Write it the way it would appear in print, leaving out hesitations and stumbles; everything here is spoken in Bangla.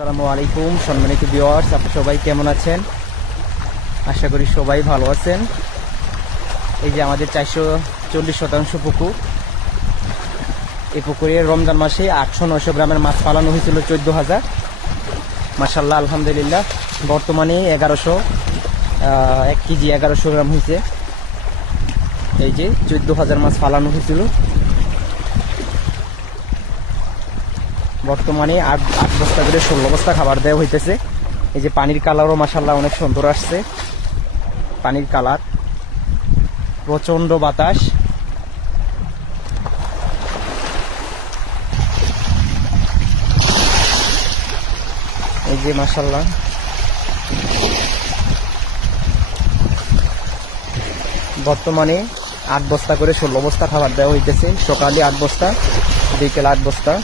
আসসালামু আলাইকুম সম্মানিত ভিউয়ার্স, আপনারা সবাই কেমন আছেন? আশা করি সবাই ভালো আছেন। এই যে আমাদের 440% পুকুর, এই পুকুরে রমজান মাসে 800-900 গ্রামের মাছ পালানো হয়েছিল 14,000। মাশাআল্লাহ, আলহামদুলিল্লাহ। বর্তমানে 1100 1 কেজি 1100 গ্রাম হয়েছে। এই যে 14,000 মাছ পালানো হয়েছিল। বর্তমানে 8 বস্তা করে 16 বস্তা খাবার দেওয়া হইতেছে। এই যে পানির কালারও মাশাআল্লাহ অনেক সুন্দর আসছে। পানির কালার, প্রচন্ড বাতাস। এই যে মাশাআল্লাহ, বর্তমানে 8 বস্তা করে 16 বস্তা খাবার দেওয়া হইতেছে। সকালে 8 বস্তা, বিকেল 8 বস্তা।